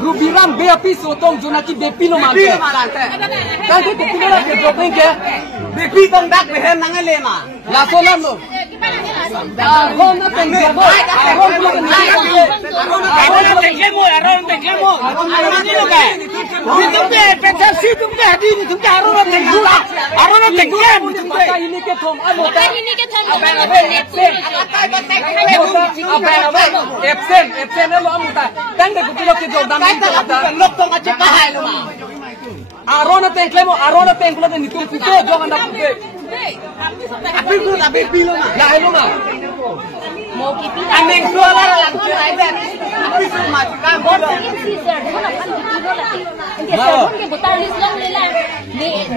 Rubiram be api sotong jonaki bepi no mante. Kan ko kumela ke dropping ke bepi tong dak behem nangale ma. La solam no. Aron na tengemo. Aron tengemo. Aron ni lo ka. Situm be pecha situm be hadi ni tum ka aron na tengemo. Aron na tengemo. Mata ini ke thom amota. Ini ke thom. Absen lo amota. Tang de kutilo ke jodam ni ta. Lok tong ache kahai lo ma. Aron na tengemo ni tum pute jogan da pute. Tapi bilo ma. La elo ma. Mau kipi. Aneng suara langsung aja. Tapi semua kan bodoh. Ke botalis long lela.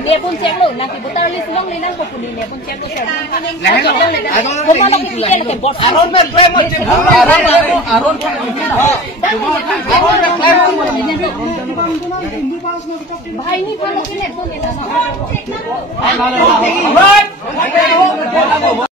Ne pun cek lo. Nanti botalis long lela ko puni ne pun cek lo. Komalo kipi ke bot. Aron me premo cek. Bhai ni palo ke ne pun lela.